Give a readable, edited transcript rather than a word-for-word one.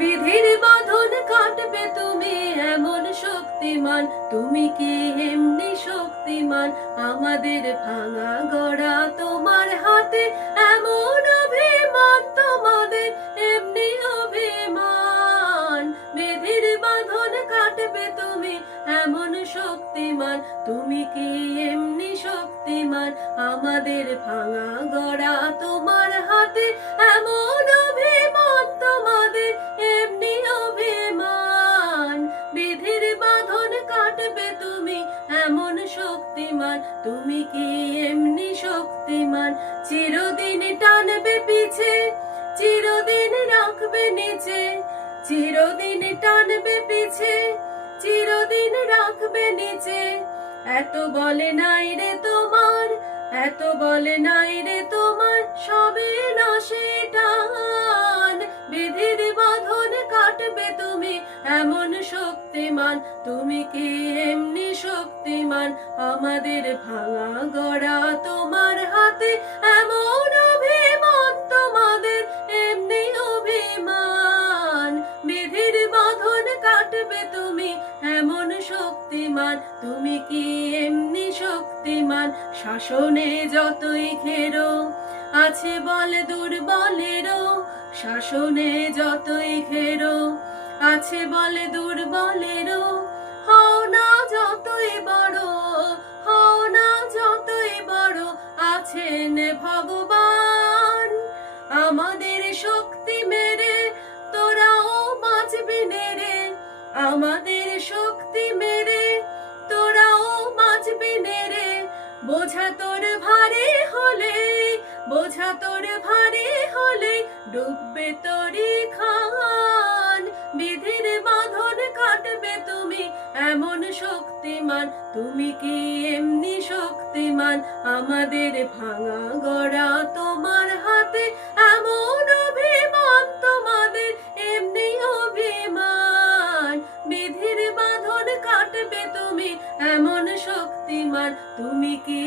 বিধির বাঁধন কাটবে তুমি এমন শক্তিমান, তুমি কি এমনি শক্তিমান? আমাদের ভাঙা গড়া তোমার হাতে, এমন অভিমান তোমাদের এমনি অভিমান। বিধির বাঁধন কাটবে তুমি এমন শক্তিমান, তুমি কি এমনি শক্তিমান? আমাদের ভাঙা গড়া তোমার হাতে, এমন অভিমান তোমাদের এমনি অভিমান। বিধির বাঁধন কাটবে তুমি এমন শক্তিমান, তুমি কি এমনি শক্তিমান? চিরদিন টানবে পিছে, চিরদিন রাখবে নিচে, চিরদিন টানবে পিছে, চিরদিন রাখবে নিচে। এত বলে নাই রে তোমার, এত বলে নাই রে তোমার, সবে নাশে টান। বিধির বাঁধন কাটবে তুমি এমন শক্তিমান, তুমি কি এমনি শক্তিমান? আমাদের ভাঙা গড়া তোমার হাতে, এমন অভিমান তোমাদের এমনি অভিমান। বিধির বাঁধন কাটবে তুমি এমন শক্তিমান, তুমি কি এমনি শক্তিমান? শাসনে যতই ঘেরো আছে বলে দুর্বলেরও, শাসনে যতই ঘেরো আছে বলে দুর্বলেরও। হও না যতই বড়, হও না যতই বড়, আছেন ভগবান। আমাদের শক্তি মেরে তোরাও বাঁচবি রে, আমাদের শক্তি মেরে তোরাও বাঁচবি রে। বোঝা তোর ভারী হলে, বোঝা তোর ভারী হলে, ডুববে তোরই খান। বিধির বাঁধন কাটবে তুমি এমন শক্তিমান, তুমি কি এমনি শক্তিমান? আমাদের ভাঙা গড়া তোমার হাতে, এমন অভিমান তোমাদের এমনি অভিমান। বিধির বাঁধন কাটবে তুমি এমন শক্তিমান, তুমি কি